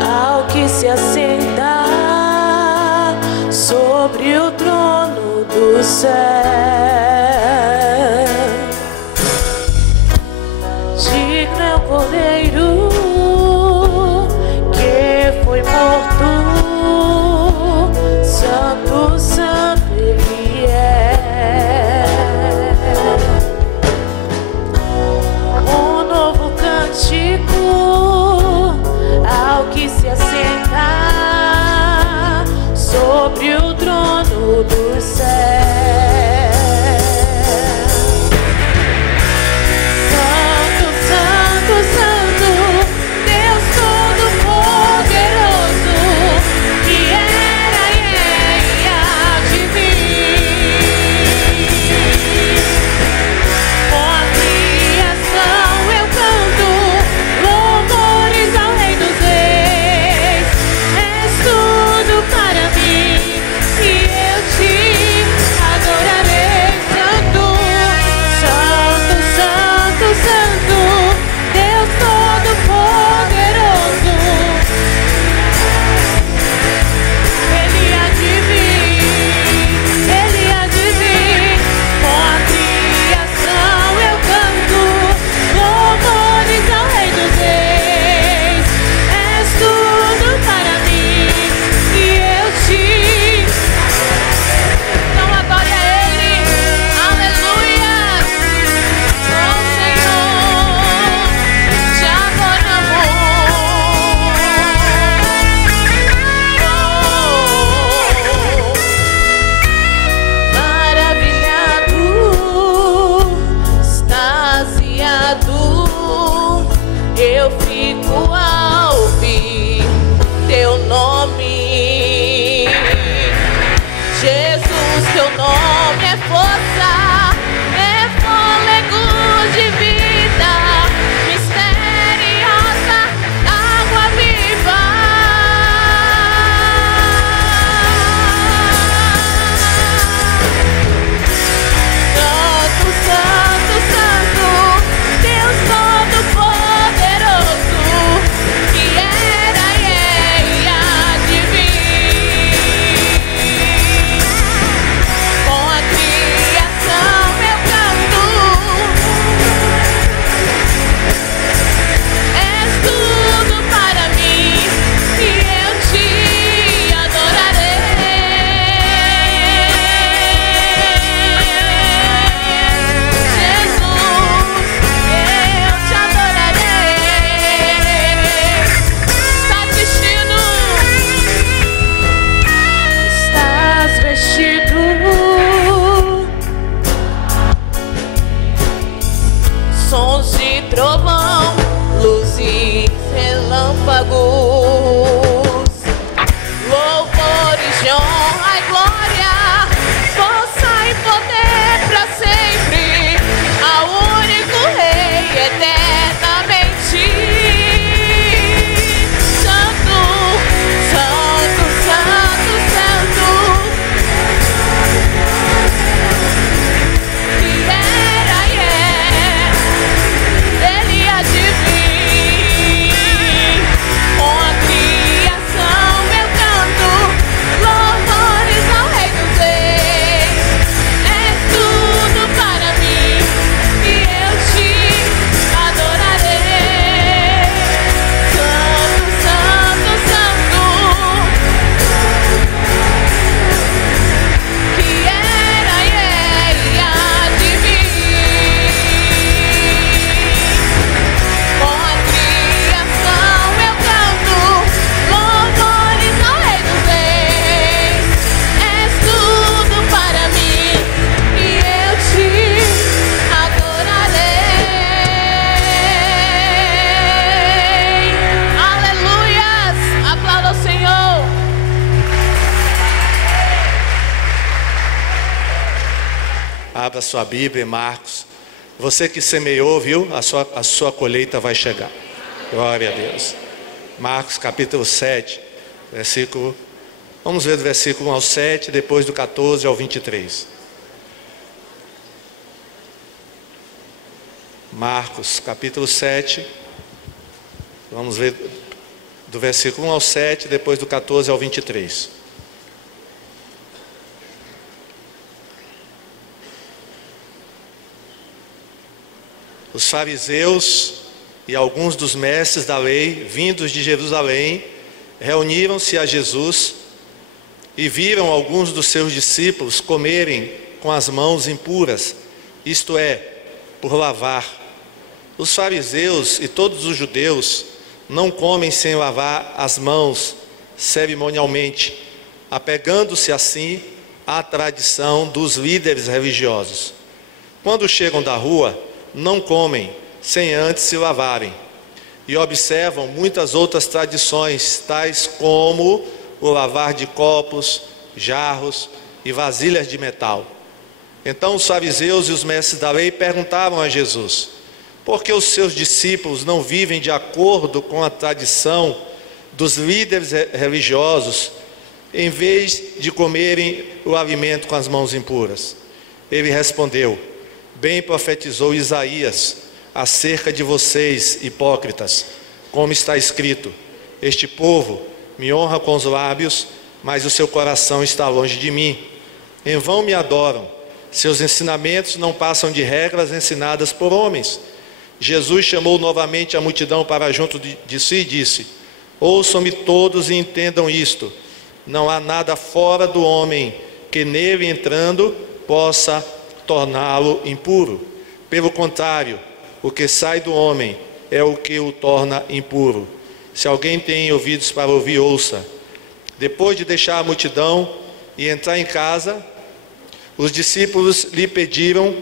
ao que se assenta sobre o trono do céu. Digno é o Cordeiro que foi morto, santo, santo ele é. Um novo cântico ao que se assenta sobre o trono do céu. Eu fico ao ouvir teu nome, Jesus, teu nome é força, é fôlego de vida, misteriosa água viva. Santo, santo, santo, Deus Todo-Poderoso, que era e há de vir. Com a criação eu canto, és tudo para mim e eu te adorarei. Jesus, eu te adorarei. Estás vestido, sons de trovão, luzes, relâmpagos, louvores de honra e glória, força e poder pra sempre, ao único Rei eternamente. Santo, santo, santo, santo, que era e ele há de vir. Com a criação eu canto louvores ao Rei dos Reis. És tudo para mim e eu te adorarei. Santo, santo, santo, que era e há de vir. Com a criação eu canto louvores ao Rei dos Reis. És tudo para mim e eu te adorarei. Aleluias! Aplauda ao Senhor. Abra sua Bíblia em Marcos. Você que semeou, viu? A sua colheita vai chegar. Glória a Deus. Marcos capítulo 7, versículo. Vamos ver do versículo 1 ao 7, depois do 14 ao 23. Marcos capítulo 7, Vamos ver do versículo 1 ao 7, depois do 14 ao 23. Os fariseus e alguns dos mestres da lei, vindos de Jerusalém, reuniram-se a Jesus e viram alguns dos seus discípulos comerem com as mãos impuras, isto é, por lavar. Os fariseus e todos os judeus não comem sem lavar as mãos cerimonialmente, apegando-se assim à tradição dos líderes religiosos. Quando chegam da rua, não comem sem antes se lavarem, e observam muitas outras tradições, tais como o lavar de copos, jarros e vasilhas de metal. Então os fariseus e os mestres da lei perguntavam a Jesus: por que os seus discípulos não vivem de acordo com a tradição dos líderes religiosos, em vez de comerem o alimento com as mãos impuras? Ele respondeu: bem profetizou Isaías acerca de vocês, hipócritas, como está escrito: este povo me honra com os lábios, mas o seu coração está longe de mim. Em vão me adoram, seus ensinamentos não passam de regras ensinadas por homens. Jesus chamou novamente a multidão para junto de si e disse: ouçam-me todos e entendam isto. Não há nada fora do homem que nele entrando possa torná-lo impuro. Pelo contrário, o que sai do homem é o que o torna impuro. Se alguém tem ouvidos para ouvir, ouça. Depois de deixar a multidão e entrar em casa, os discípulos lhe pediram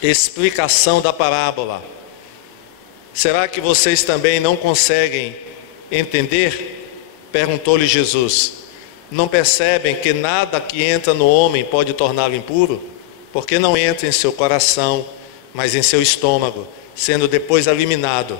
explicação da parábola. Será que vocês também não conseguem entender? Perguntou-lhe Jesus. Não percebem que nada que entra no homem pode torná-lo impuro? Porque não entra em seu coração, mas em seu estômago, sendo depois eliminado.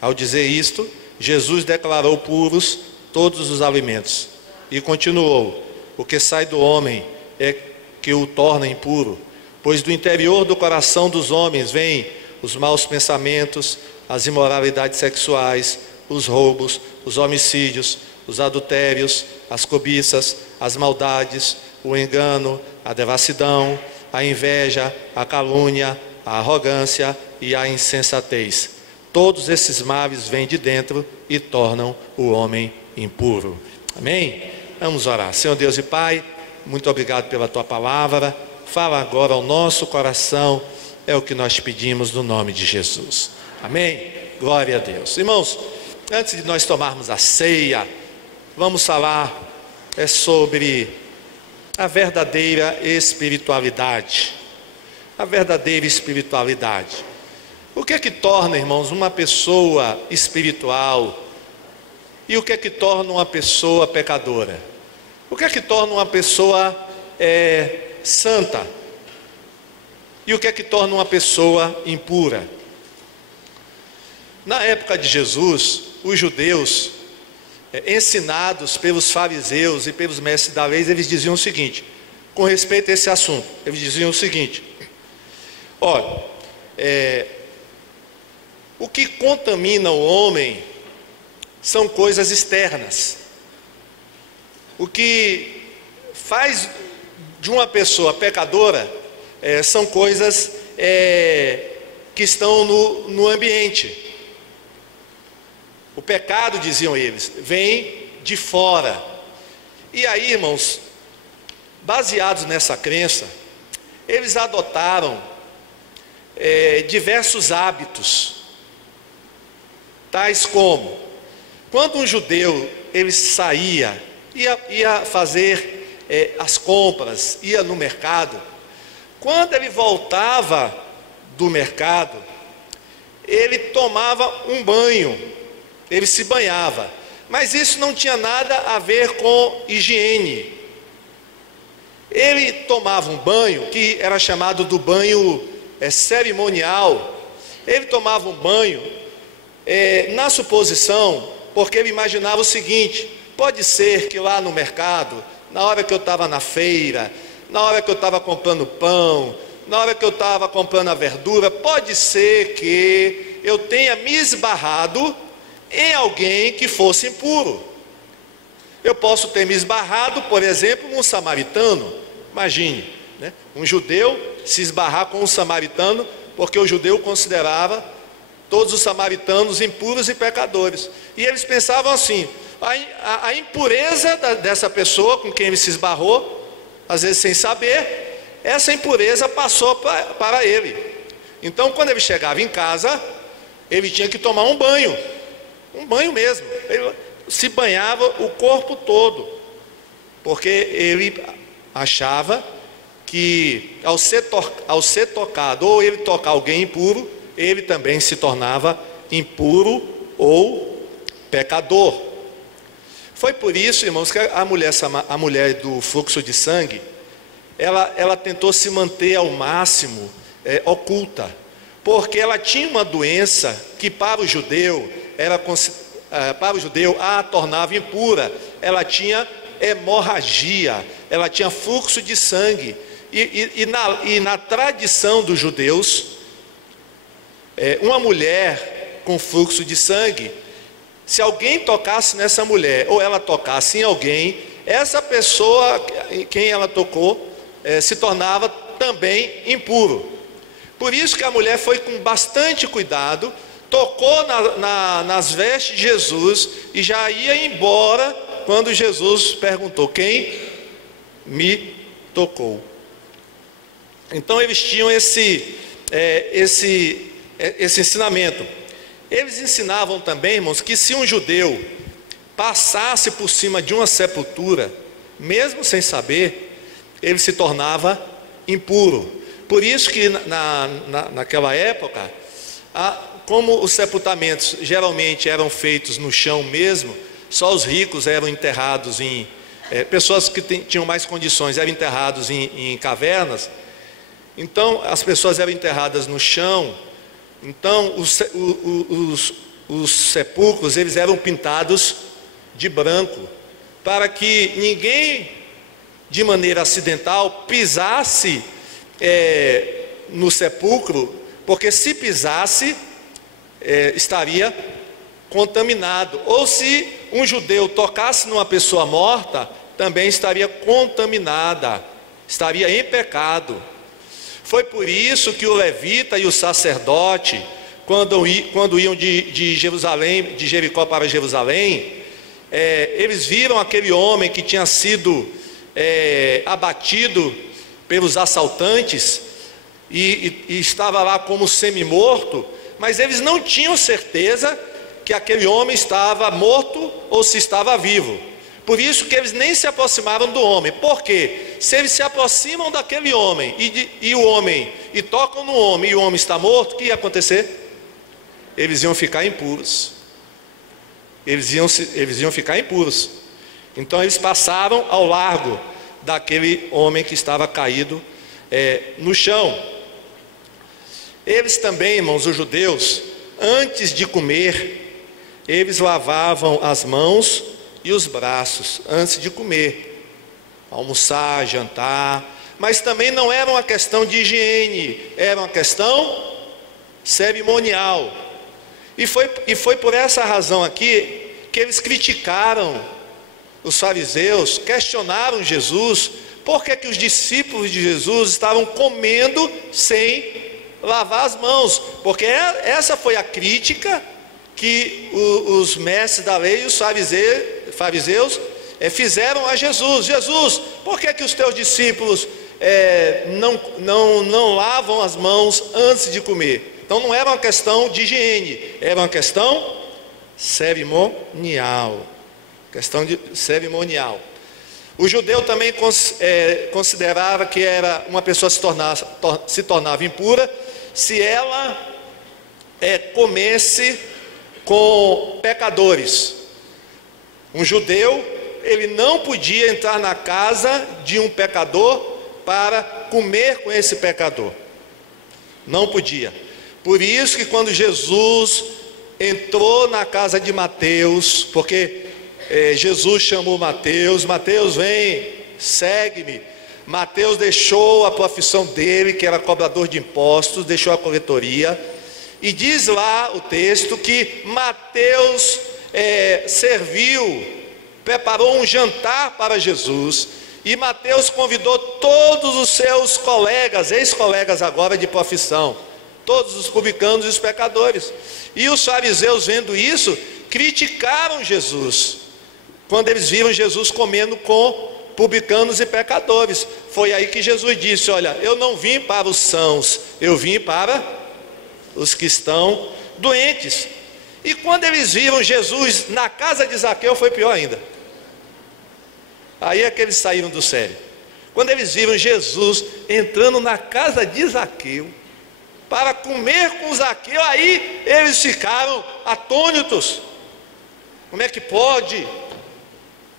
Ao dizer isto, Jesus declarou puros todos os alimentos. E continuou: o que sai do homem é que o torna impuro, pois do interior do coração dos homens vêm os maus pensamentos, as imoralidades sexuais, os roubos, os homicídios, os adultérios, as cobiças, as maldades, o engano, a devassidão, a inveja, a calúnia, a arrogância e a insensatez. Todos esses males vêm de dentro e tornam o homem impuro. Amém? Vamos orar. Senhor Deus e Pai, muito obrigado pela Tua palavra. Fala agora ao nosso coração, é o que nós pedimos no nome de Jesus. Amém? Glória a Deus. Irmãos, antes de nós tomarmos a ceia, vamos falar sobre a verdadeira espiritualidade. A verdadeira espiritualidade. O que é que torna, irmãos, uma pessoa espiritual? E o que é que torna uma pessoa pecadora? O que é que torna uma pessoa santa? E o que é que torna uma pessoa impura? Na época de Jesus, os judeus, ensinados pelos fariseus e pelos mestres da lei, eles diziam o seguinte, com respeito a esse assunto, eles diziam o seguinte: olha, o que contamina o homem são coisas externas. O que faz de uma pessoa pecadora são coisas que estão no ambiente. O pecado, diziam eles, vem de fora. E aí, irmãos, baseados nessa crença, eles adotaram diversos hábitos, tais como, quando um judeu ele saía, ia fazer as compras, ia no mercado, quando ele voltava do mercado, ele tomava um banho, ele se banhava, mas isso não tinha nada a ver com higiene. Ele tomava um banho que era chamado do banho cerimonial. Ele tomava um banho na suposição, porque ele imaginava o seguinte: pode ser que lá no mercado, na hora que eu estava na feira, na hora que eu estava comprando pão, na hora que eu estava comprando a verdura, pode ser que eu tenha me esbarrado em alguém que fosse impuro. Eu posso ter me esbarrado, por exemplo, num samaritano. Imagine, né? Um judeu se esbarrar com um samaritano, porque o judeu considerava todos os samaritanos impuros e pecadores. E eles pensavam assim: a impureza dessa pessoa com quem ele se esbarrou, às vezes sem saber, essa impureza passou para ele. Então, quando ele chegava em casa, ele tinha que tomar um banho mesmo. Ele se banhava o corpo todo, porque ele achava que ao ser tocado, ou ele tocar alguém impuro, ele também se tornava impuro ou pecador. Foi por isso, irmãos, que a mulher do fluxo de sangue, ela tentou se manter ao máximo oculta, porque ela tinha uma doença que para o judeu a tornava impura. Ela tinha hemorragia, ela tinha fluxo de sangue, e na tradição dos judeus, uma mulher com fluxo de sangue, se alguém tocasse nessa mulher, ou ela tocasse em alguém, essa pessoa em quem ela tocou se tornava também impuro. Por isso que a mulher foi com bastante cuidado, tocou nas vestes de Jesus e já ia embora quando Jesus perguntou: quem me tocou? Então eles tinham esse ensinamento. Eles ensinavam também, irmãos, que se um judeu passasse por cima de uma sepultura, mesmo sem saber, ele se tornava impuro. Por isso que naquela época, como os sepultamentos geralmente eram feitos no chão mesmo, só os ricos eram enterrados pessoas que tinham mais condições eram enterrados em cavernas. Então as pessoas eram enterradas no chão. Então os sepulcros, eles eram pintados de branco, para que ninguém de maneira acidental pisasse no sepulcro, porque se pisasse estaria contaminado. Ou se um judeu tocasse numa pessoa morta, também estaria contaminada, estaria em pecado. Foi por isso que o levita e o sacerdote, quando iam de Jerusalém, de Jericó para Jerusalém, eles viram aquele homem que tinha sido abatido pelos assaltantes e estava lá como semi-morto, mas eles não tinham certeza que aquele homem estava morto ou se estava vivo. Por isso que eles nem se aproximaram do homem. Por quê? Se eles se aproximam daquele homem e tocam no homem e o homem está morto, o que ia acontecer? Eles iam ficar impuros. Eles iam ficar impuros. Então eles passaram ao largo daquele homem que estava caído no chão. Eles também, irmãos, os judeus, antes de comer, eles lavavam as mãos e os braços antes de comer, almoçar, jantar. Mas também não era uma questão de higiene, era uma questão cerimonial. E foi por essa razão aqui que eles criticaram os fariseus, questionaram Jesus, por que os discípulos de Jesus estavam comendo sem lavar as mãos? Porque essa foi a crítica que os mestres da lei e os fariseus fizeram a Jesus. Jesus, por que os teus discípulos não lavam as mãos antes de comer? Então não era uma questão de higiene, era uma questão cerimonial. O judeu também considerava que uma pessoa se tornava impura se ela comesse com pecadores. Um judeu, ele não podia entrar na casa de um pecador para comer com esse pecador. Não podia. Por isso que quando Jesus entrou na casa de Mateus, porque Jesus chamou Mateus, vem, segue-me. Mateus deixou a profissão dele, que era cobrador de impostos, deixou a coletoria, E diz lá o texto que Mateus preparou um jantar para Jesus, e Mateus convidou todos os seus colegas, ex-colegas agora de profissão, todos os publicanos e os pecadores. E os fariseus, vendo isso, criticaram Jesus, quando eles viram Jesus comendo com publicanos e pecadores. Foi aí que Jesus disse: olha, eu não vim para os sãos, eu vim para os que estão doentes. E quando eles viram Jesus na casa de Zaqueu, foi pior ainda. Aí é que eles saíram do sério. Quando eles viram Jesus entrando na casa de Zaqueu para comer com Zaqueu, aí eles ficaram atônitos. Como é que pode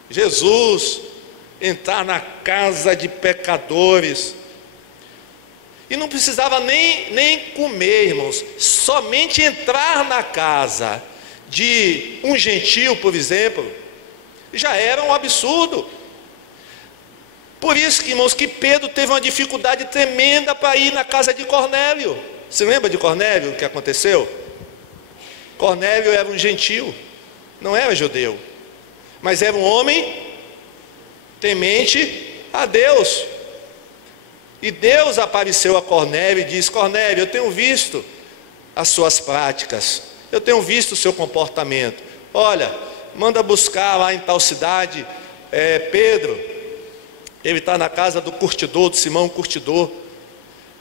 Jesus entrar na casa de pecadores? E não precisava nem comer, irmãos, somente entrar na casa de um gentio, por exemplo, já era um absurdo. Por isso que, irmãos, que Pedro teve uma dificuldade tremenda para ir na casa de Cornélio. Você lembra de Cornélio, o que aconteceu? Cornélio era um gentio, não era judeu, mas era um homem temente a Deus. E Deus apareceu a Cornélio e disse: Cornélio, eu tenho visto as suas práticas, eu tenho visto o seu comportamento. Olha, manda buscar lá em tal cidade Pedro, ele está na casa do curtidor, do Simão Curtidor.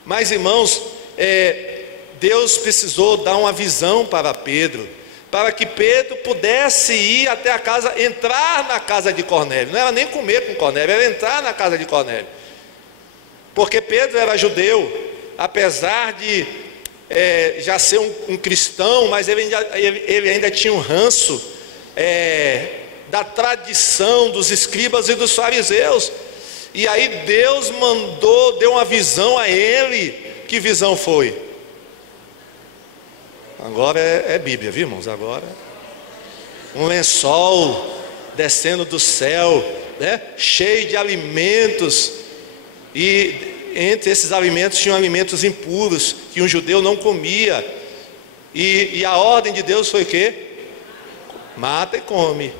Mas, irmãos, Deus precisou dar uma visão para Pedro, para que Pedro pudesse ir até a casa, entrar na casa de Cornélio. Não era nem comer com Cornélio, era entrar na casa de Cornélio. Porque Pedro era judeu, apesar de já ser um cristão, mas ele ainda tinha um ranço da tradição dos escribas e dos fariseus. E aí Deus deu uma visão a ele. Que visão foi? Agora é Bíblia, viu, irmãos? Agora um lençol descendo do céu, né? Cheio de alimentos. E entre esses alimentos tinham alimentos impuros que um judeu não comia. E a ordem de Deus foi o quê? Mata e come.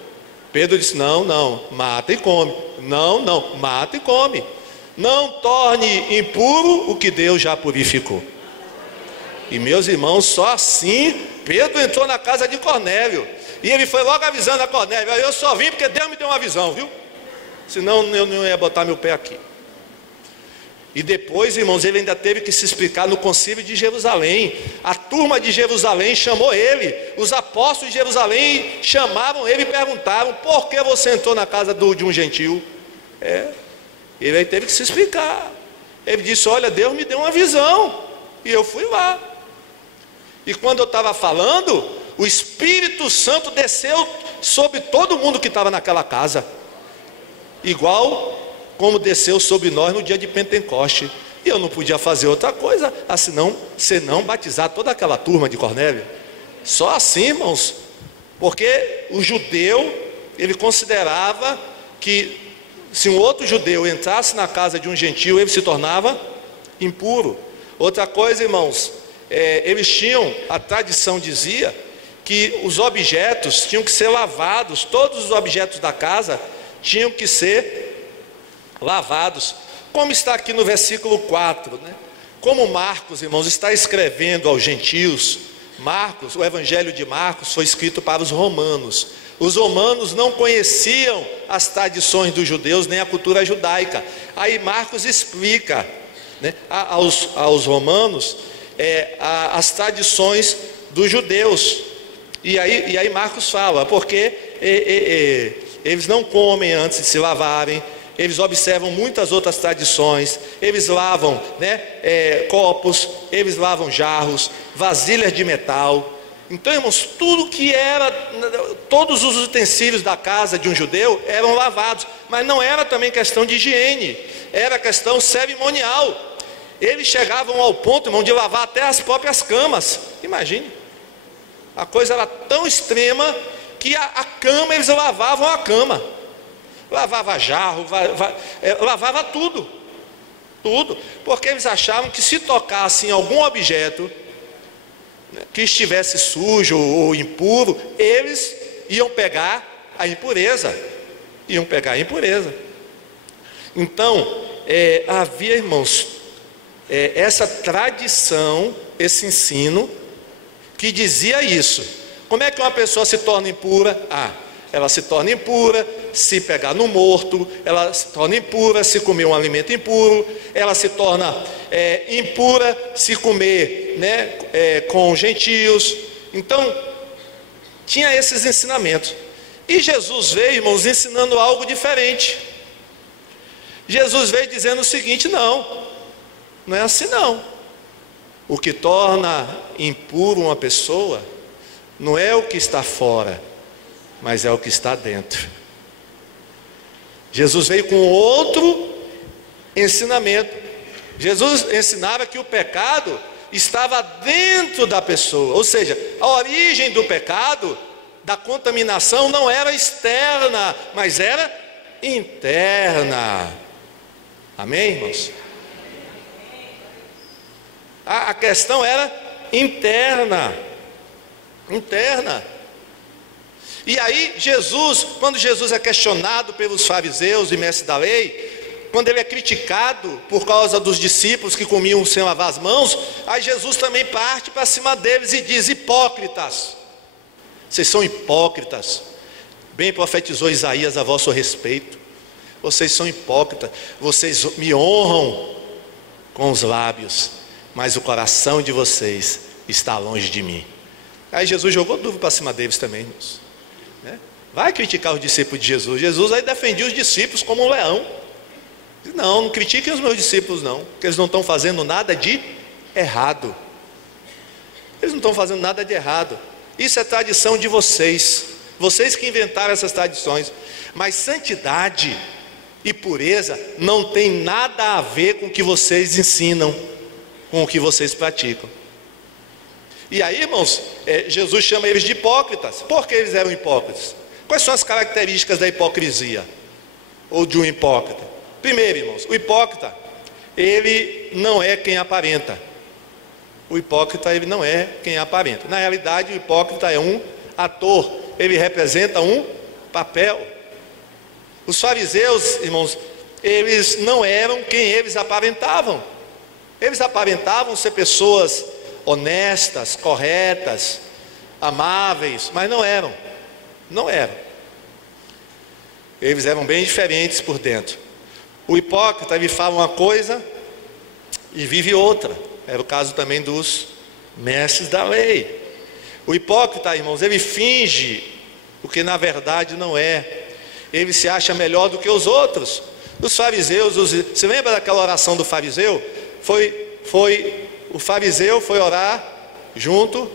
Pedro disse: não, mata e come. Não, mata e come. Não torne impuro o que Deus já purificou. E, meus irmãos, só assim Pedro entrou na casa de Cornélio. E ele foi logo avisando a Cornélio: eu só vim porque Deus me deu uma visão, viu? Senão eu não ia botar meu pé aqui. E depois, irmãos, ele ainda teve que se explicar no concílio de Jerusalém. A turma de Jerusalém chamou ele. Os apóstolos de Jerusalém chamaram ele e perguntaram: por que você entrou na casa de um gentio? Ele aí teve que se explicar. Ele disse: olha, Deus me deu uma visão e eu fui lá. E quando eu estava falando, o Espírito Santo desceu sobre todo mundo que estava naquela casa, igual como desceu sobre nós no dia de Pentecoste. E eu não podia fazer outra coisa senão batizar toda aquela turma de Cornélio. Só assim, irmãos, porque o judeu, ele considerava que se um outro judeu entrasse na casa de um gentio, ele se tornava impuro. Outra coisa, irmãos, eles tinham, a tradição dizia que os objetos tinham que ser lavados, todos os objetos da casa tinham que ser lavados, como está aqui no versículo 4, né? Como Marcos, irmãos, está escrevendo aos gentios. Marcos, o evangelho de Marcos foi escrito para os romanos. Os romanos não conheciam as tradições dos judeus, nem a cultura judaica. Aí Marcos explica, né, aos romanos as tradições dos judeus. E aí Marcos fala: porque eles não comem antes de se lavarem, eles observam muitas outras tradições, eles lavam, né, copos, eles lavam jarros, vasilhas de metal. Então, irmãos, todos os utensílios da casa de um judeu eram lavados, mas não era também questão de higiene, era questão cerimonial. Eles chegavam ao ponto, irmão, de lavar até as próprias camas. Imagine, a coisa era tão extrema que a cama, eles lavavam a cama, lavava jarro, lavava tudo, porque eles achavam que se tocasse em algum objeto que estivesse sujo ou impuro, eles iam pegar a impureza. Então, havia, irmãos, essa tradição, esse ensino, que dizia isso. Como é que uma pessoa se torna impura? Ela se torna impura se pegar no morto, ela se torna impura se comer um alimento impuro, ela se torna impura se comer, com gentios. Então, tinha esses ensinamentos. E Jesus veio, irmãos, ensinando algo diferente. Jesus veio dizendo o seguinte: não é assim não. O que torna impuro uma pessoa não é o que está fora, mas é o que está dentro. Jesus veio com outro ensinamento. Jesus ensinava que o pecado estava dentro da pessoa, ou seja, a origem do pecado, da contaminação, não era externa, mas era interna. Amém, irmãos? A questão era interna. E aí quando Jesus é questionado pelos fariseus e mestres da lei, quando ele é criticado por causa dos discípulos que comiam sem lavar as mãos, aí Jesus também parte para cima deles e diz: hipócritas, vocês são hipócritas. Bem profetizou Isaías a vosso respeito. Vocês são hipócritas, vocês me honram com os lábios, mas o coração de vocês está longe de mim. Aí Jesus jogou dúvida para cima deles também, irmãos. Vai criticar os discípulos de Jesus. Jesus aí defendia os discípulos como um leão. Não critiquem os meus discípulos não, porque eles não estão fazendo nada de errado. Eles não estão fazendo nada de errado. Isso é tradição de vocês que inventaram essas tradições. Mas santidade e pureza não tem nada a ver com o que vocês ensinam, com o que vocês praticam. E aí, irmãos, Jesus chama eles de hipócritas. Por que eles eram hipócritas? Quais são as características da hipocrisia? Ou de um hipócrita? Primeiro, irmãos, o hipócrita, ele não é quem aparenta. O hipócrita, ele não é quem aparenta. Na realidade, o hipócrita é um ator. Ele representa um papel. Os fariseus, irmãos, eles não eram quem eles aparentavam. Eles aparentavam ser pessoas honestas, corretas, amáveis, mas não eram. Eles eram bem diferentes por dentro. O hipócrita, ele fala uma coisa e vive outra. Era o caso também dos mestres da lei. O hipócrita, irmãos, ele finge o que na verdade não é. Ele se acha melhor do que os outros. Os fariseus, você lembra daquela oração do fariseu? O fariseu foi orar junto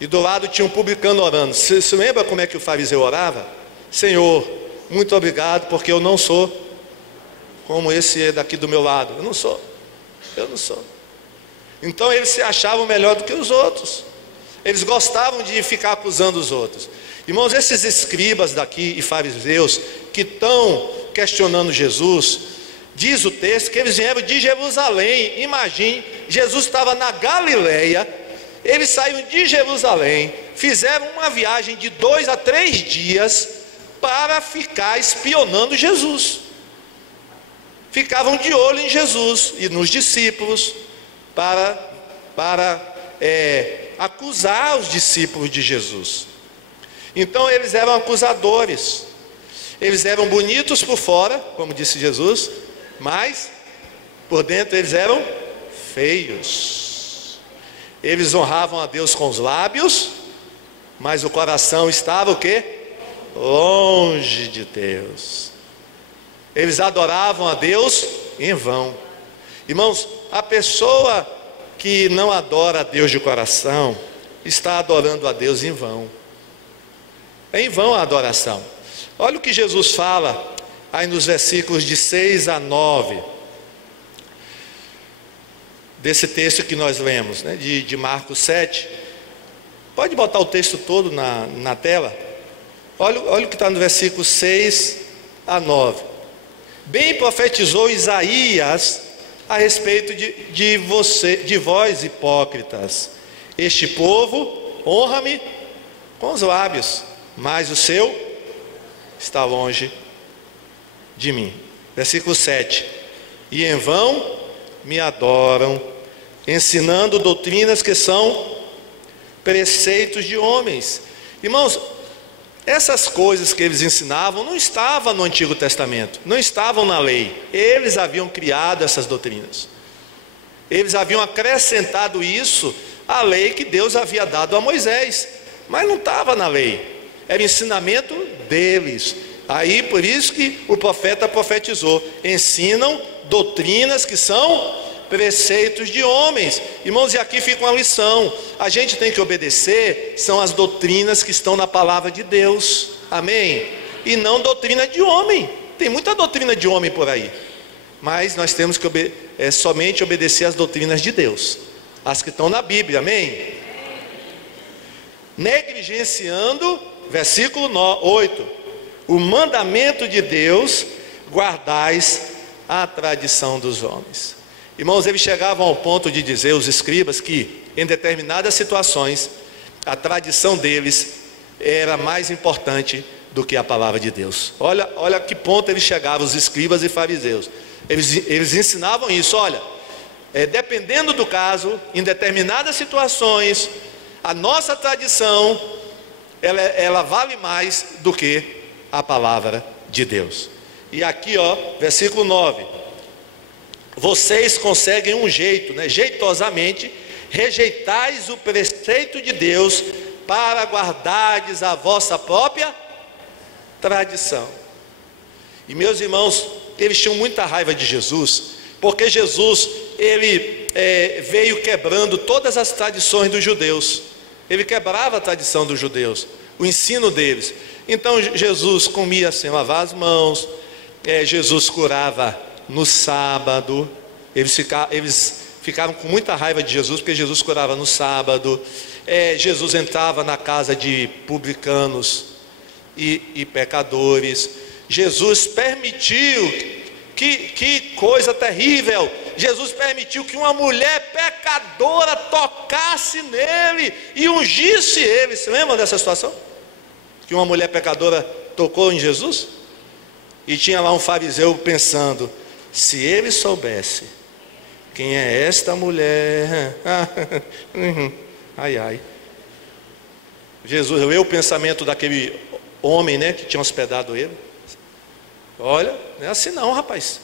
e do lado tinha um publicano orando. Você lembra como é que o fariseu orava? Senhor, muito obrigado, porque eu não sou como esse daqui do meu lado. Eu não sou. Então eles se achavam melhor do que os outros. Eles gostavam de ficar acusando os outros. Irmãos, esses escribas daqui e fariseus que estão questionando Jesus, diz o texto que eles vieram de Jerusalém. Imagine, Jesus estava na Galileia, eles saíram de Jerusalém, fizeram uma viagem de 2 a 3 dias para ficar espionando Jesus. Ficavam de olho em Jesus e nos discípulos para acusar os discípulos de Jesus. Então eles eram acusadores. Eles eram bonitos por fora, como disse Jesus, mas por dentro eles eram feios. Eles honravam a Deus com os lábios, mas o coração estava o quê? Longe de Deus. Eles adoravam a Deus em vão. Irmãos, a pessoa que não adora a Deus de coração está adorando a Deus em vão. É em vão a adoração. Olha o que Jesus fala aí nos versículos de 6 a 9 desse texto que nós lemos, de Marcos 7. Pode botar o texto todo na tela. Olha o que está no versículo 6 a 9. Bem profetizou Isaías a respeito de vós hipócritas. Este povo honra-me com os lábios, mas o seu está longe de mim. Versículo 7. E em vão me adoram, ensinando doutrinas que são preceitos de homens. Irmãos, essas coisas que eles ensinavam não estavam no Antigo Testamento, não estavam na lei. Eles haviam criado essas doutrinas. Eles haviam acrescentado isso à lei que Deus havia dado a Moisés, mas não estava na lei. Era ensinamento deles. Aí por isso que o profeta profetizou: ensinam doutrinas que são preceitos de homens. Irmãos, e aqui fica uma lição: a gente tem que obedecer são as doutrinas que estão na palavra de Deus, amém? E não doutrina de homem. Tem muita doutrina de homem por aí, mas nós temos que somente obedecer as doutrinas de Deus, as que estão na Bíblia, amém? Negligenciando, versículo 8, o mandamento de Deus, guardais a tradição dos homens. Irmãos, eles chegavam ao ponto de dizer, os escribas, que em determinadas situações a tradição deles era mais importante do que a palavra de Deus. Olha que ponto eles chegavam, os escribas e fariseus. Eles ensinavam isso: olha, dependendo do caso, em determinadas situações, a nossa tradição ela vale mais do que a palavra de Deus. E aqui, versículo 9: vocês conseguem um jeito, jeitosamente rejeitais o preceito de Deus para guardardes a vossa própria tradição. E meus irmãos, eles tinham muita raiva de Jesus, porque Jesus, ele veio quebrando todas as tradições dos judeus. Ele quebrava a tradição dos judeus, o ensino deles. Então Jesus comia sem lavar as mãos, Jesus curava no sábado. Eles ficaram com muita raiva de Jesus, porque Jesus curava no sábado. Jesus entrava na casa de publicanos e pecadores. Jesus permitiu, que coisa terrível, Jesus permitiu que uma mulher pecadora tocasse nele e ungisse ele. Você lembra dessa situação? Que uma mulher pecadora tocou em Jesus? E tinha lá um fariseu pensando: se ele soubesse quem é esta mulher. Ai, ai. Jesus leu o pensamento daquele homem, que tinha hospedado ele. Olha, não é assim não, rapaz.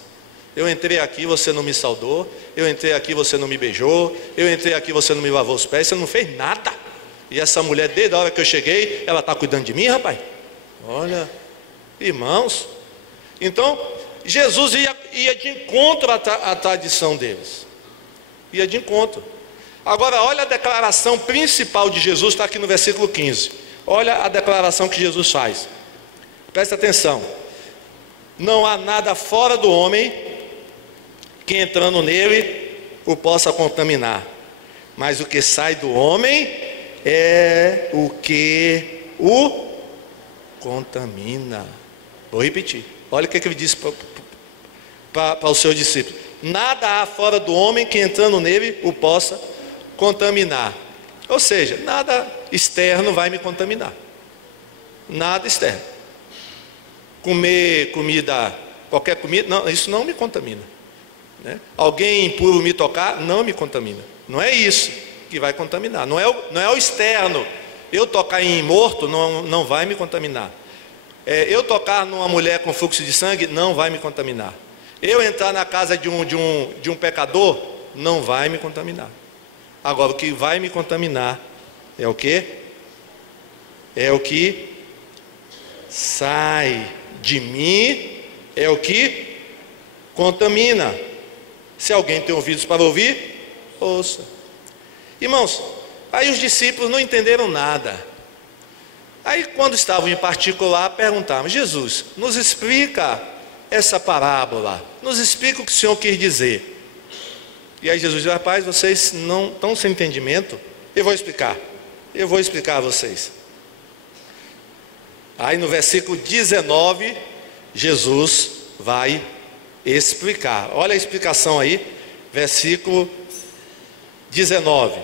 Eu entrei aqui, você não me saudou. Eu entrei aqui, você não me beijou. Eu entrei aqui, você não me lavou os pés. Você não fez nada. E essa mulher, desde a hora que eu cheguei, ela está cuidando de mim, rapaz. Olha, irmãos. Então Jesus ia de encontro à tradição deles. Ia de encontro. Agora olha a declaração principal de Jesus, está aqui no versículo 15. Olha a declaração que Jesus faz. Presta atenção: não há nada fora do homem que entrando nele o possa contaminar, mas o que sai do homem é o que o contamina. Vou repetir. Olha o que ele disse para os seus discípulos: nada há fora do homem que entrando nele o possa contaminar. Ou seja, nada externo vai me contaminar. Nada externo. Comer comida, qualquer comida, não, isso não me contamina. Alguém impuro me tocar, não me contamina. Não é isso que vai contaminar. Não é o externo. Eu tocar em morto não vai me contaminar. Eu tocar numa mulher com fluxo de sangue não vai me contaminar. Eu entrar na casa de um pecador não vai me contaminar. Agora, o que vai me contaminar é o quê? É o que sai de mim, é o que contamina. Se alguém tem ouvidos para ouvir, ouça. Irmãos, aí os discípulos não entenderam nada. Aí quando estavam em particular, perguntavam: Jesus, nos explica essa parábola, nos explica o que o Senhor quis dizer. E aí Jesus disse: rapaz, vocês não estão sem entendimento? Eu vou explicar a vocês. Aí no versículo 19, Jesus vai explicar. Olha a explicação aí, versículo 19.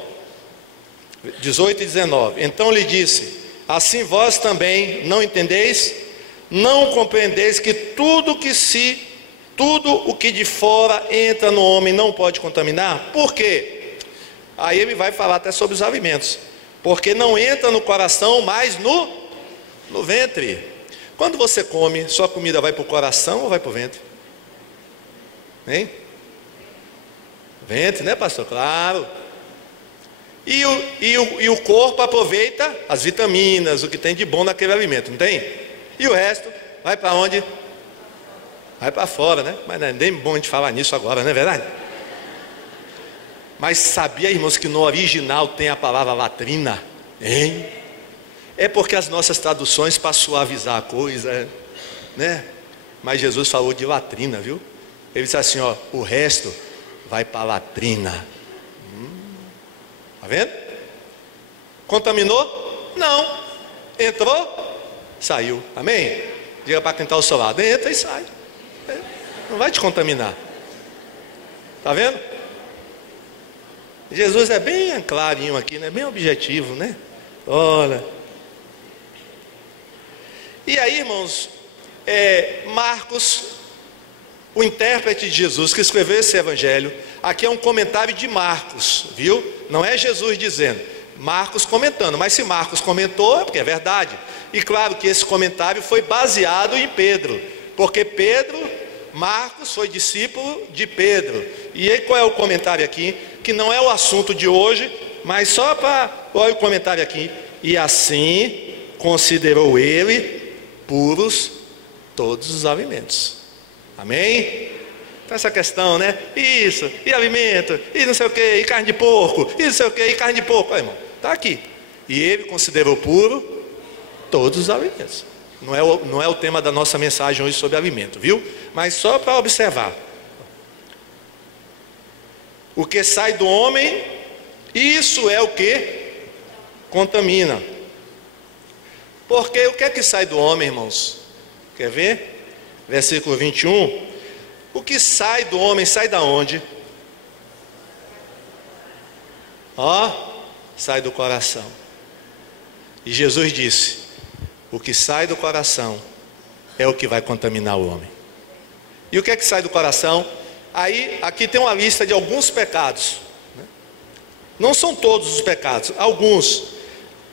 18 e 19. Então lhe disse: assim vós também não entendeis? Não compreendeis que tudo o que de fora entra no homem não pode contaminar? Por quê? Aí ele vai falar até sobre os alimentos. Porque não entra no coração, mas no ventre. Quando você come, sua comida vai para o coração ou vai para o ventre? Hein? Ventre, né, pastor? Claro. E o corpo aproveita as vitaminas, o que tem de bom naquele alimento, não tem? E o resto vai para onde? Vai para fora, né? Mas não é nem bom a gente falar nisso agora, não é verdade? Mas sabia, irmãos, que no original tem a palavra latrina? Hein? É porque as nossas traduções para suavizar a coisa, né? Mas Jesus falou de latrina, viu? Ele disse assim, ó, o resto vai para a latrina. Tá vendo? Contaminou? Não. Entrou? Saiu. Amém? Diga para quem está ao seu lado, entra e sai. Não vai te contaminar. Tá vendo? Jesus é bem clarinho aqui, né? Bem objetivo, né? Olha. E aí, irmãos, Marcos, o intérprete de Jesus que escreveu esse evangelho, aqui é um comentário de Marcos, viu? Não é Jesus dizendo, Marcos comentando, mas se Marcos comentou, é porque é verdade. E claro que esse comentário foi baseado em Pedro, porque Marcos foi discípulo de Pedro. E aí qual é o comentário aqui? Que não é o assunto de hoje, mas só para... Olha o comentário aqui. E assim considerou ele puros todos os alimentos. Amém? Então essa questão, né? Isso, e alimento, e não sei o que, e carne de porco, e não sei o que, e carne de porco. Olha, irmão, está aqui. E ele considerou puro todos os alimentos. Não é o tema da nossa mensagem hoje sobre alimento, viu? Mas só para observar. O que sai do homem, isso é o que contamina. Porque o que é que sai do homem, irmãos? Quer ver? Versículo 21. O que sai do homem, sai da onde? Ó, sai do coração. E Jesus disse: o que sai do coração é o que vai contaminar o homem. E o que é que sai do coração? Aí, aqui tem uma lista de alguns pecados, né? Não são todos os pecados, alguns.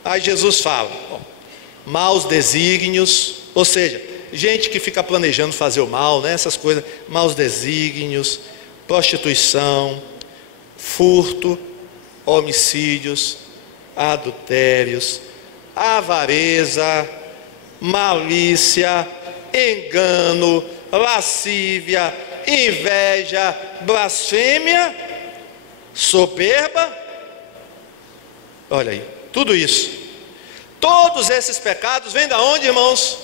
Aí Jesus fala, ó, maus desígnios, ou seja, gente que fica planejando fazer o mal, né? Essas coisas, maus desígnios, prostituição, furto, homicídios, adultérios, avareza, malícia, engano, lascívia, inveja, blasfêmia, soberba. Olha aí, tudo isso. Todos esses pecados vêm da onde, irmãos?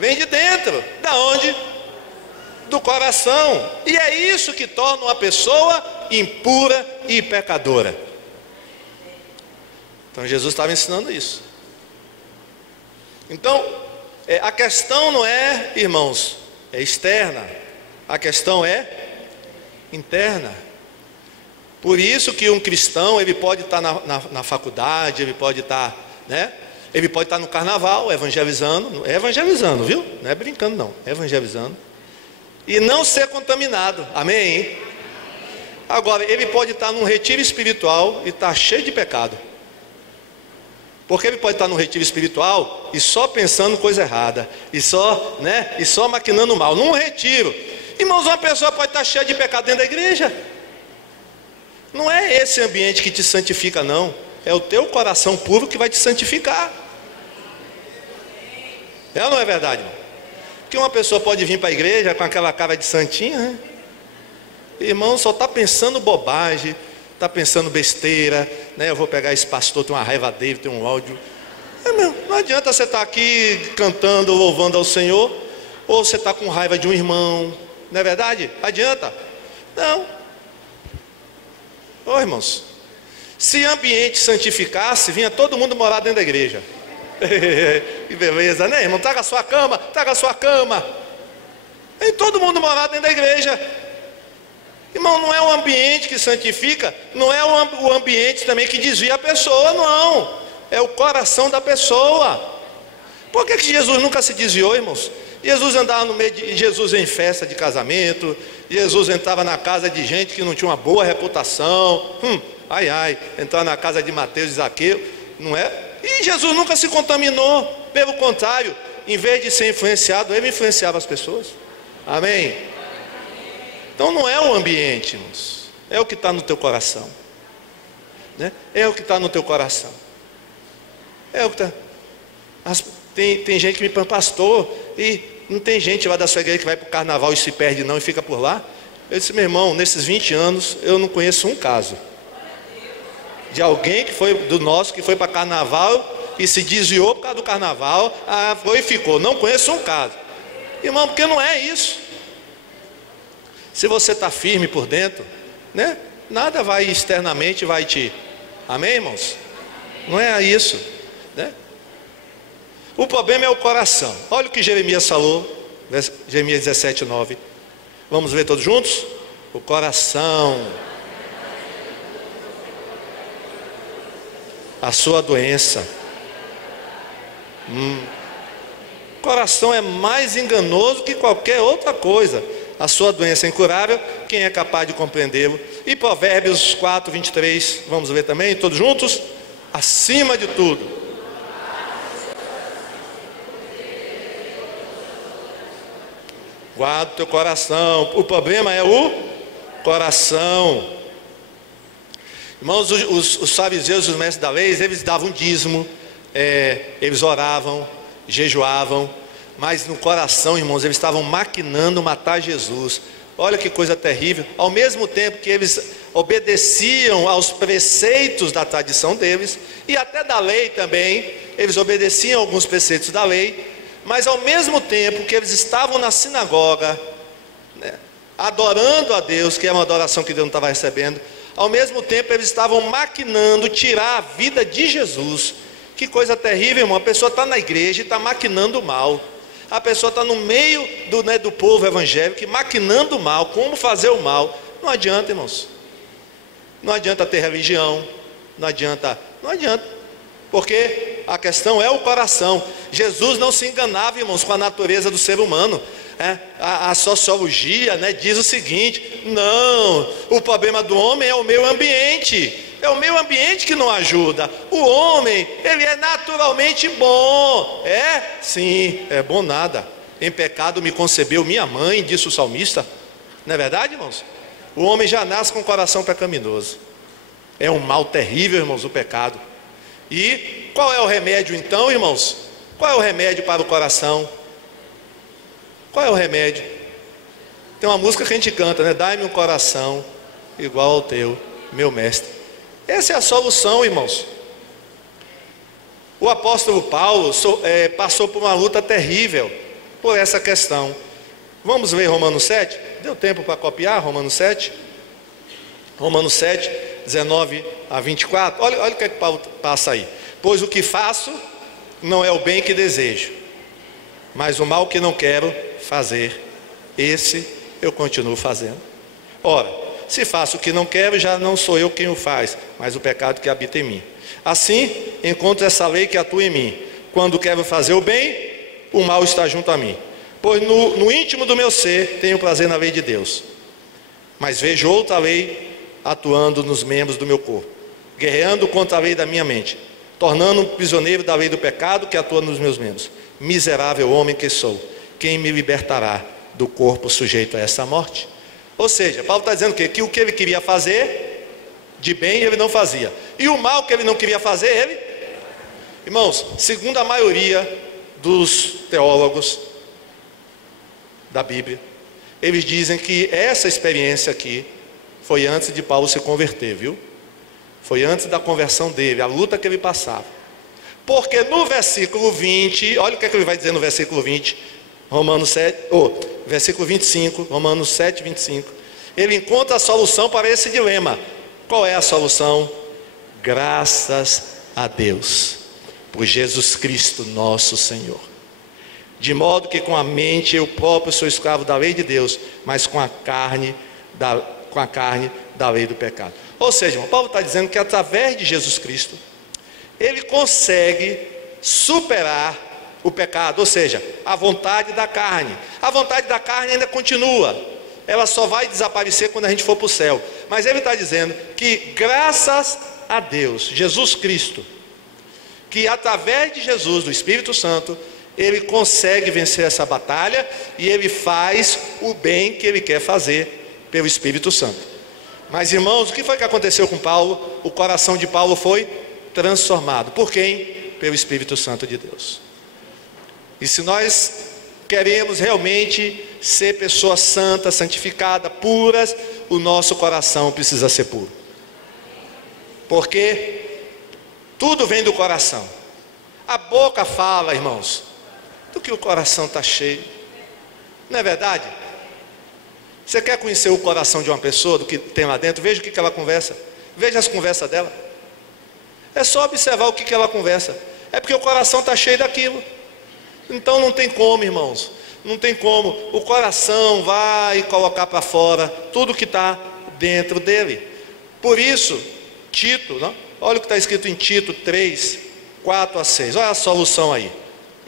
Vem de dentro. Da onde? Do coração. E é isso que torna uma pessoa impura e pecadora. Então Jesus estava ensinando isso. Então, a questão não é, irmãos, é externa. A questão é interna. Por isso que um cristão, ele pode estar na faculdade, ele pode estar, né? Ele pode estar no carnaval, evangelizando, viu? Não é brincando não, é evangelizando. E não ser contaminado, amém? Agora, ele pode estar num retiro espiritual e estar cheio de pecado. Porque ele pode estar num retiro espiritual e só pensando coisa errada, e só, né? E só maquinando mal, num retiro. Irmãos, uma pessoa pode estar cheia de pecado dentro da igreja. Não é esse ambiente que te santifica, não. É o teu coração puro que vai te santificar. É ou não é verdade, irmão? Porque uma pessoa pode vir para a igreja com aquela cara de santinha, né? Irmão, só está pensando bobagem, está pensando besteira, né? Eu vou pegar esse pastor, tem uma raiva dele, tem um áudio. Não adianta você estar aqui cantando, louvando ao Senhor, ou você está com raiva de um irmão, não é verdade? Adianta? Não. Ô irmãos, se ambiente santificasse, vinha todo mundo morar dentro da igreja. Que beleza, né, irmão? Traga a sua cama. Vem todo mundo morar dentro da igreja. Irmão, não é o ambiente que santifica, não é o ambiente também que desvia a pessoa, não. É o coração da pessoa. Por que Jesus nunca se desviou, irmãos? Jesus andava no meio de Jesus em festa de casamento, Jesus entrava na casa de gente que não tinha uma boa reputação, entrar na casa de Mateus e Zaqueu, não é? E Jesus nunca se contaminou, pelo contrário, em vez de ser influenciado, ele influenciava as pessoas. Amém? Então não é o ambiente, irmãos, é o que está no teu coração, né? É o que está no teu coração. É o que está. Tem gente que me pergunta, pastor, e não tem gente lá da sua igreja que vai para o carnaval e se perde não e fica por lá? Eu disse, meu irmão, nesses 20 anos eu não conheço um caso de alguém que foi do nosso, que foi para carnaval e se desviou por causa do carnaval, foi e ficou. Não conheço um caso, irmão, porque não é isso. Se você está firme por dentro, né? Nada vai externamente vai te. Amém, irmãos? Não é isso, né? O problema é o coração. Olha o que Jeremias falou, Jeremias 17:9. Vamos ver todos juntos? O coração, a sua doença. O coração é mais enganoso que qualquer outra coisa. A sua doença é incurável, quem é capaz de compreendê-lo? E Provérbios 4:23, vamos ver também, todos juntos? Acima de tudo, guarda o teu coração. O problema é o coração. Irmãos, os fariseus e os mestres da lei, eles davam dízimo, eles oravam, jejuavam, mas no coração, irmãos, eles estavam maquinando matar Jesus. Olha que coisa terrível. Ao mesmo tempo que eles obedeciam aos preceitos da tradição deles, e até da lei também, eles obedeciam alguns preceitos da lei, mas ao mesmo tempo que eles estavam na sinagoga, né, adorando a Deus, que é uma adoração que Deus não estava recebendo, ao mesmo tempo eles estavam maquinando tirar a vida de Jesus. Que coisa terrível, irmão. A pessoa está na igreja e está maquinando mal. A pessoa está no meio do povo evangélico e maquinando mal, como fazer o mal. Não adianta, irmãos. Não adianta ter religião, não adianta, porque a questão é o coração. Jesus não se enganava, irmãos, com a natureza do ser humano. A sociologia, né, diz o seguinte: não, o problema do homem é o meio ambiente. É o meio ambiente que não ajuda. O homem, ele é naturalmente bom. Sim, é bom nada. Em pecado me concebeu minha mãe, disse o salmista. Não é verdade, irmãos? O homem já nasce com o coração pecaminoso. É um mal terrível, irmãos, o pecado. E qual é o remédio então, irmãos? Qual é o remédio para o coração? Qual é o remédio? Tem uma música que a gente canta, né? Dai-me um coração igual ao teu, meu mestre. Essa é a solução, irmãos. O apóstolo Paulo passou por uma luta terrível por essa questão. Vamos ler Romanos 7? Deu tempo para copiar Romanos 7? Romanos 7, 19 a 24. Olha o que é que Paulo passa aí. Pois o que faço não é o bem que desejo, mas o mal que não quero fazer, esse eu continuo fazendo. Ora, se faço o que não quero, já não sou eu quem o faz, mas o pecado que habita em mim. Assim, encontro essa lei que atua em mim. Quando quero fazer o bem, o mal está junto a mim. Pois no íntimo do meu ser, tenho prazer na lei de Deus. Mas vejo outra lei atuando nos membros do meu corpo, guerreando contra a lei da minha mente, tornando-me prisioneiro da lei do pecado que atua nos meus membros. Miserável homem que sou, quem me libertará do corpo sujeito a essa morte? Ou seja, Paulo está dizendo que o que ele queria fazer de bem ele não fazia, e o mal que ele não queria fazer ele. Irmãos, segundo a maioria dos teólogos da Bíblia, eles dizem que essa experiência aqui foi antes de Paulo se converter, viu? Foi antes da conversão dele, a luta que ele passava. Porque no versículo 20, olha o que é que ele vai dizer no versículo 20, Romanos 7, versículo 25, Romanos 7, 25. Ele encontra a solução para esse dilema. Qual é a solução? Graças a Deus, por Jesus Cristo nosso Senhor. De modo que com a mente eu próprio sou escravo da lei de Deus, mas com a carne com a carne da lei do pecado. Ou seja, irmão, Paulo está dizendo que através de Jesus Cristo, ele consegue superar o pecado, ou seja, a vontade da carne. A vontade da carne ainda continua, ela só vai desaparecer quando a gente for para o céu. Mas ele está dizendo que graças a Deus, Jesus Cristo, que através de Jesus, do Espírito Santo, ele consegue vencer essa batalha e ele faz o bem que ele quer fazer pelo Espírito Santo. Mas, irmãos, o que foi que aconteceu com Paulo? O coração de Paulo foi transformado. Por quem? Pelo Espírito Santo de Deus. E se nós queremos realmente ser pessoas santas, santificadas, puras, o nosso coração precisa ser puro. Porque tudo vem do coração. A boca fala, irmãos, do que o coração está cheio. Não é verdade? Você quer conhecer o coração de uma pessoa, do que tem lá dentro? Veja o que ela conversa. Veja as conversas dela. É só observar o que ela conversa. É porque o coração está cheio daquilo. Então não tem como, irmãos. Não tem como. O coração vai colocar para fora tudo que está dentro dele. Por isso, Tito, não? Olha o que está escrito em Tito 3, 4 a 6. Olha a solução aí.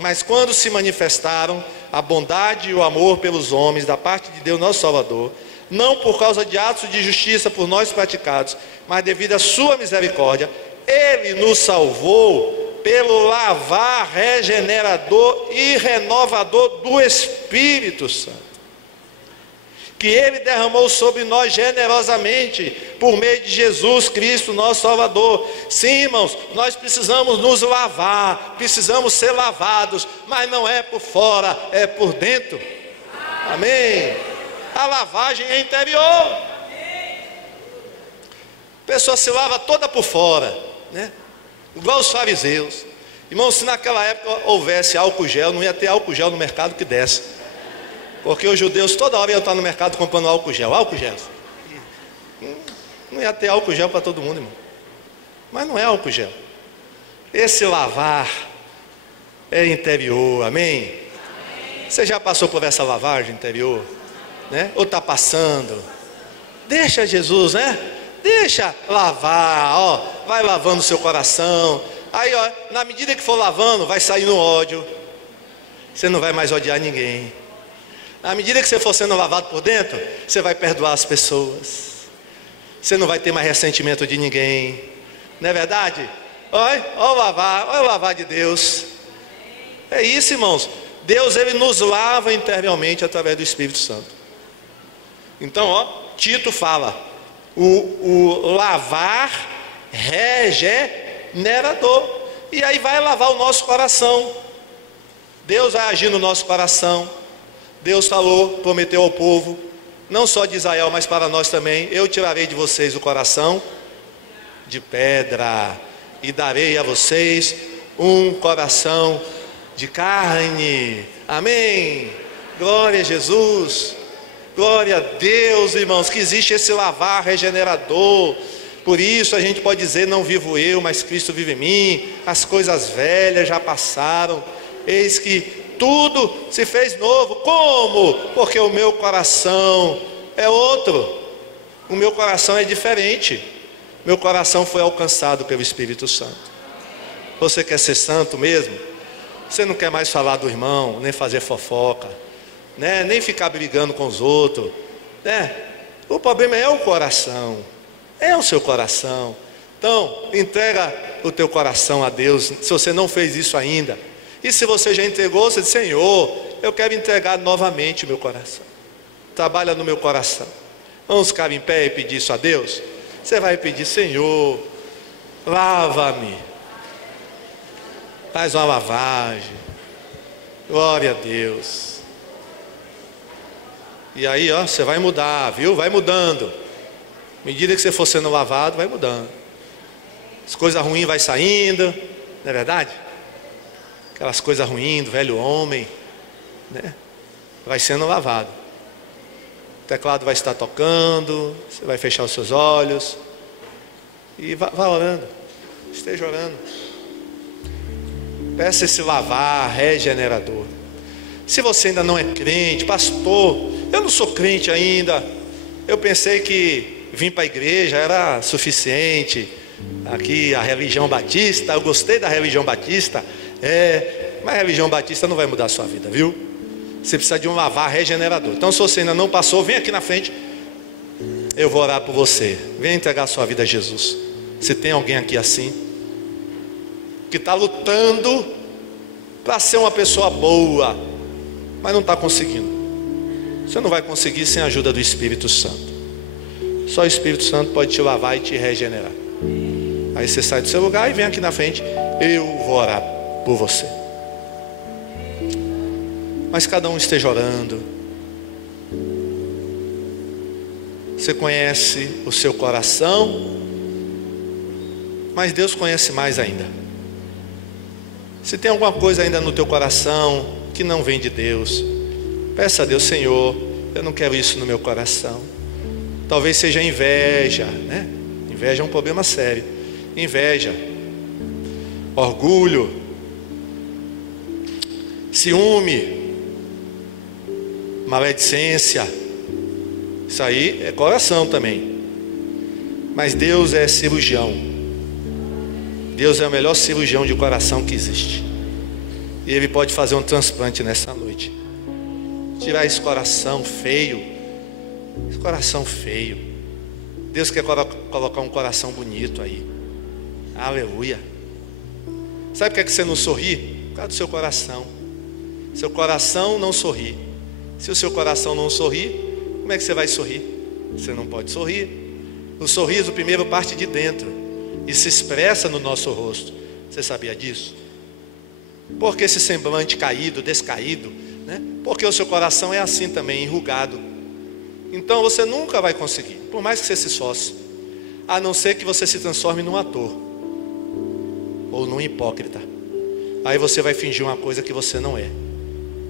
Mas quando se manifestaram a bondade e o amor pelos homens da parte de Deus nosso Salvador, não por causa de atos de justiça por nós praticados, mas devido à sua misericórdia, ele nos salvou pelo lavar regenerador e renovador do Espírito Santo, que ele derramou sobre nós generosamente, por meio de Jesus Cristo, nosso Salvador. Sim, irmãos, nós precisamos nos lavar, precisamos ser lavados, mas não é por fora, é por dentro. Amém? A lavagem é interior. A pessoa se lava toda por fora, né? Igual os fariseus. Irmãos, se naquela época houvesse álcool gel, não ia ter álcool gel no mercado que desse. Porque os judeus toda hora iam estar no mercado comprando álcool gel. Álcool gel. Não ia ter álcool gel para todo mundo, irmão. Mas não é álcool gel. Esse lavar é interior, amém? Você já passou por essa lavagem interior? Né? Ou está passando? Deixa Jesus, né? Deixa lavar, ó. Vai lavando o seu coração. Aí, ó, na medida que for lavando, vai sair no ódio. Você não vai mais odiar ninguém. À medida que você for sendo lavado por dentro, você vai perdoar as pessoas. Você não vai ter mais ressentimento de ninguém. Não é verdade? Olha o lavar de Deus. É isso, irmãos. Deus, ele nos lava interiormente através do Espírito Santo. Então, ó, Tito fala, o lavar regenerador. E aí vai lavar o nosso coração. Deus vai agir no nosso coração. Deus falou, prometeu ao povo, não só de Israel, mas para nós também: eu tirarei de vocês o coração de pedra e darei a vocês um coração de carne. Amém? Glória a Jesus. Glória a Deus, irmãos, que existe esse lavar regenerador. Por isso a gente pode dizer: não vivo eu, mas Cristo vive em mim. As coisas velhas já passaram, eis que tudo se fez novo. Como? Porque o meu coração é outro. O meu coração é diferente. Meu coração foi alcançado pelo Espírito Santo. Você quer ser santo mesmo? Você não quer mais falar do irmão, nem fazer fofoca, né? Nem ficar brigando com os outros, né? O problema é o coração. É o seu coração. Então, entrega o teu coração a Deus, se você não fez isso ainda. E se você já entregou, você diz: Senhor, eu quero entregar novamente o meu coração. Trabalha no meu coração. Vamos ficar em pé e pedir isso a Deus? Você vai pedir: Senhor, lava-me. Faz uma lavagem. Glória a Deus. E aí, ó, você vai mudar, viu? Vai mudando. À medida que você for sendo lavado, vai mudando. As coisas ruins vai saindo, não é verdade? Aquelas coisas ruins do velho homem, né? Vai sendo lavado. O teclado vai estar tocando, você vai fechar os seus olhos e vá orando. Esteja orando. Peça esse lavar regenerador. Se você ainda não é crente: pastor, eu não sou crente ainda, Eu pensei que vir para a igreja era suficiente. Aqui a religião batista, eu gostei da religião batista. Mas a religião batista não vai mudar a sua vida, viu? Você precisa de um lavar regenerador. Então, se você ainda não passou, vem aqui na frente. Eu vou orar por você. Venha entregar a sua vida a Jesus. Se tem alguém aqui assim, que está lutando para ser uma pessoa boa, mas não está conseguindo. Você não vai conseguir sem a ajuda do Espírito Santo. Só o Espírito Santo pode te lavar e te regenerar. Aí você sai do seu lugar e vem aqui na frente. Eu vou orar por você. Mas cada um esteja orando. Você conhece o seu coração, mas Deus conhece mais ainda. Se tem alguma coisa ainda no teu coração que não vem de Deus, peça a Deus: Senhor, eu não quero isso no meu coração. Talvez seja inveja, né? Inveja é um problema sério. Inveja, orgulho, ciúme, maledicência. Isso aí é coração também. Mas Deus é cirurgião. Deus é o melhor cirurgião de coração que existe. E Ele pode fazer um transplante nessa noite. Tirar esse coração feio. Esse coração feio. Deus quer colocar um coração bonito aí. Aleluia. Sabe por que é que você não sorri? Por causa do seu coração. Seu coração não sorri. Se o seu coração não sorrir, como é que você vai sorrir? Você não pode sorrir. O sorriso primeiro parte de dentro e se expressa no nosso rosto. Você sabia disso? Porque esse semblante caído, descaído, né? Porque o seu coração é assim também, enrugado. Então você nunca vai conseguir, por mais que você se esforce, a não ser que você se transforme num ator ou num hipócrita. Aí você vai fingir uma coisa que você não é.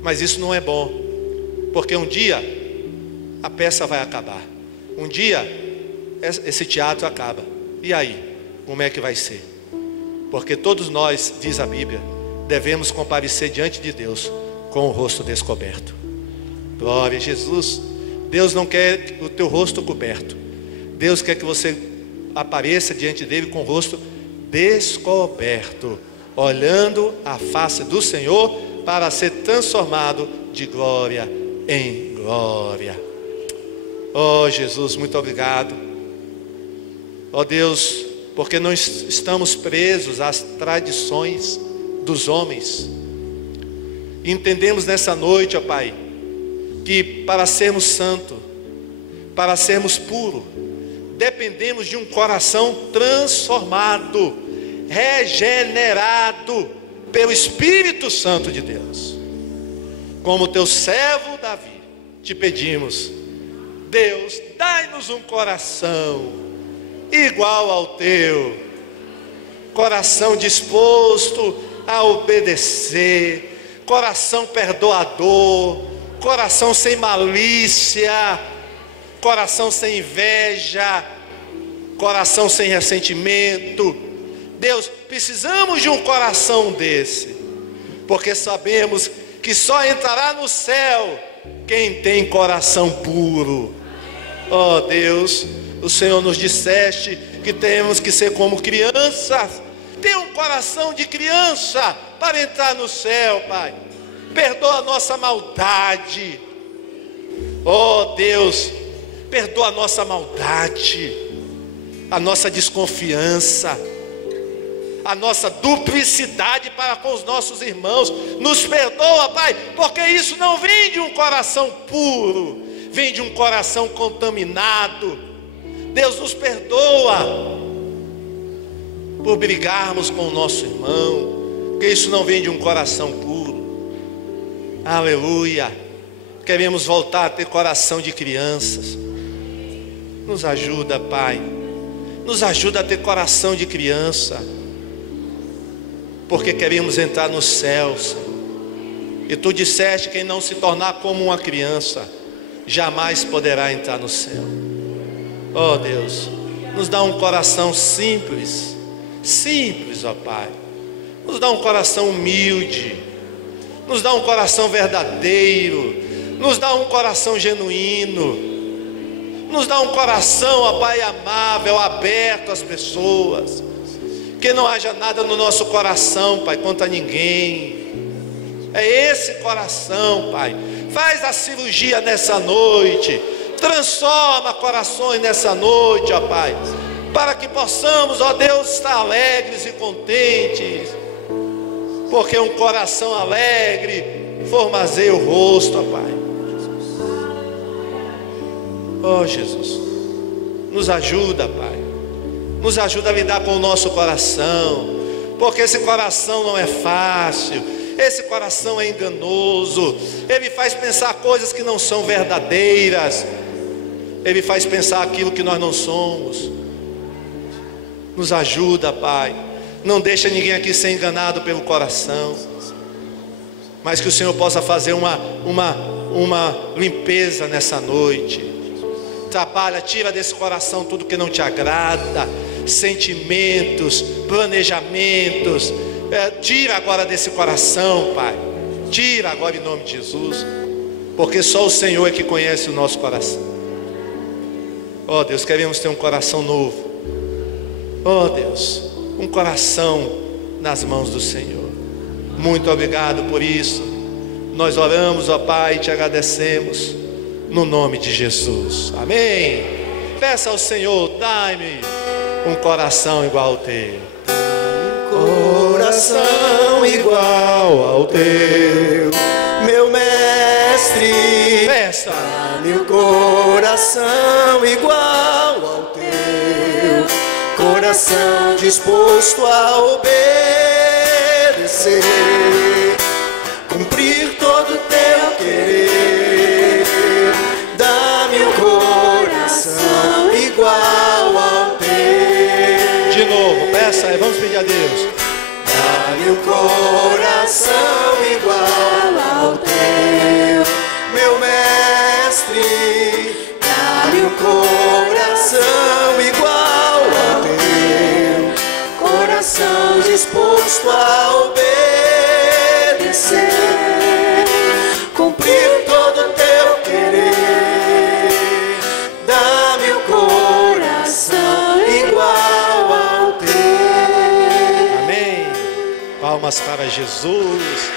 Mas isso não é bom, porque um dia a peça vai acabar. Um dia esse teatro acaba. E aí, como é que vai ser? Porque todos nós, diz a Bíblia, devemos comparecer diante de Deus com o rosto descoberto. Glória a Jesus. Deus não quer o teu rosto coberto. Deus quer que você apareça diante dele com o rosto descoberto, olhando a face do Senhor para ser transformado de glória em glória. Oh Jesus, muito obrigado. Oh Deus, porque não estamos presos às tradições dos homens. Entendemos nessa noite, ó Pai, que para sermos santos, para sermos puros, dependemos de um coração transformado, regenerado pelo Espírito Santo de Deus. Como teu servo Davi, te pedimos: Deus, dai-nos um coração igual ao teu, coração disposto a obedecer, coração perdoador, coração sem malícia, coração sem inveja, coração sem ressentimento. Deus, precisamos de um coração desse, porque sabemos que só entrará no céu quem tem coração puro. Oh Deus, o Senhor nos disseste que temos que ser como crianças. Ter um coração de criança para entrar no céu, Pai. Perdoa a nossa maldade. Oh Deus, perdoa a nossa maldade, a nossa desconfiança, a nossa duplicidade para com os nossos irmãos. Nos perdoa, Pai, porque isso não vem de um coração puro, vem de um coração contaminado. Deus, nos perdoa por brigarmos com o nosso irmão, porque isso não vem de um coração puro. Aleluia. Queremos voltar a ter coração de crianças. Nos ajuda, Pai. Nos ajuda a ter coração de criança, porque queremos entrar no céu, Senhor. E Tu disseste: quem não se tornar como uma criança jamais poderá entrar no céu. Oh Deus, nos dá um coração simples, simples, ó Pai. Nos dá um coração humilde, nos dá um coração verdadeiro, nos dá um coração genuíno. Nos dá um coração, ó Pai, amável, aberto às pessoas. Que não haja nada no nosso coração, Pai, contra ninguém. É esse coração, Pai. Faz a cirurgia nessa noite. Transforma corações nessa noite, ó Pai. Para que possamos, ó Deus, estar alegres e contentes. Porque um coração alegre formazeia o rosto, ó Pai. Oh Jesus, nos ajuda, Pai. Nos ajuda a lidar com o nosso coração. Porque esse coração não é fácil. Esse coração é enganoso. Ele faz pensar coisas que não são verdadeiras. Ele faz pensar aquilo que nós não somos. Nos ajuda, Pai. Não deixa ninguém aqui ser enganado pelo coração. Mas que o Senhor possa fazer uma limpeza nessa noite. Trabalha, tira desse coração tudo que não te agrada. Sentimentos, planejamentos. Tira agora desse coração, Pai. Tira agora em nome de Jesus. Porque só o Senhor é que conhece o nosso coração. Oh Deus, queremos ter um coração novo. Oh Deus, um coração nas mãos do Senhor. Muito obrigado por isso. Nós oramos, ó Pai, e te agradecemos no nome de Jesus. Amém. Peça ao Senhor, dai-me um coração igual ao teu. Coração igual ao teu, meu mestre. Peça. Dá-me um coração igual ao teu, coração disposto a obedecer, cumprir todo o teu querer. Dá-me um coração igual ao teu. De novo, peça, vamos pedir a Deus. Dá-me um coração igual ao teu, meu mestre. Dá-me um coração igual ao teu, coração disposto a obedecer, cumprir todo o teu querer. Dá-me um coração igual ao teu. Amém. Palmas para Jesus.